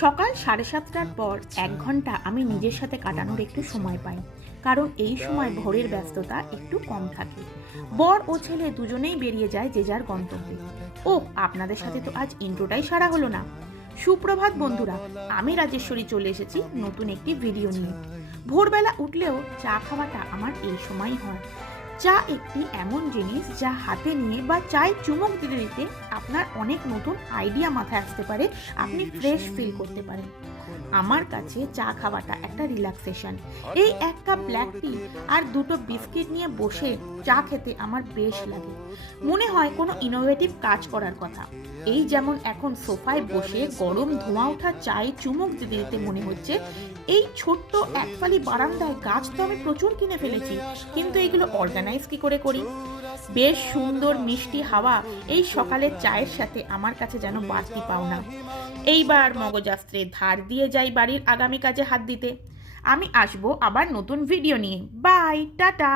সকাল 7:30টার পর 1 ঘন্টা আমি নিজের সাথে কাটানোর একটু সময় পাই, কারণ এই সময় ভোরের ব্যস্ততা একটু কম থাকে। বর ও ছেলে দুজনেই বেরিয়ে যায় যে যার গন্তব্যে। ও আপনাদের সাথে তো আজ ইন্ট্রোটাই সারা হলো না। সুপ্রভাত বন্ধুরা, আমি রাজেশ্বরী চলে এসেছি নতুন একটি ভিডিও নিয়ে। ভোরবেলা উঠলেও চা খাওয়াটা আমার এই সময়ই হয়। চা একটি এমন জিনিস যা হাতে নিয়ে বা চায়ে চুমুক দিতে দিতে আপনার অনেক নতুন আইডিয়া মাথায় আসতে পারে, আপনি ফ্রেশ ফিল করতে পারেন। আমার কাছে চা খাওয়াটা একটা রিল্যাক্সেশন। এই 1 কাপ ব্ল্যাক টি আর 2টো বিস্কিট নিয়ে বসে চা খেতে আমার বেশ লাগে। মনে হয় কোনো ইনোভেটিভ কাজ করার কথা। এই যেমন এখন সোফায় বসে গরম ধোঁয়া ওঠা চায়ে চুমুক দিতে দিতে মনে হচ্ছে, এই ছোট্ট একফালি বারান্দায় গাছ তো আমি প্রচুর কিনে ফেলেছি, কিন্তু এগুলো অর্গানাইজ কি করে করি। বেশ সুন্দর মিষ্টি হাওয়া এই সকালের চায়ের সাথে আমার কাছে যেন বাড়তি পাওনা। এইবার মগজাস্ত্রে ধার দিয়ে যাই বাড়ির আগামী কাজে হাত দিতে। আমি আসবো আবার নতুন ভিডিও নিয়ে। Bye, tata.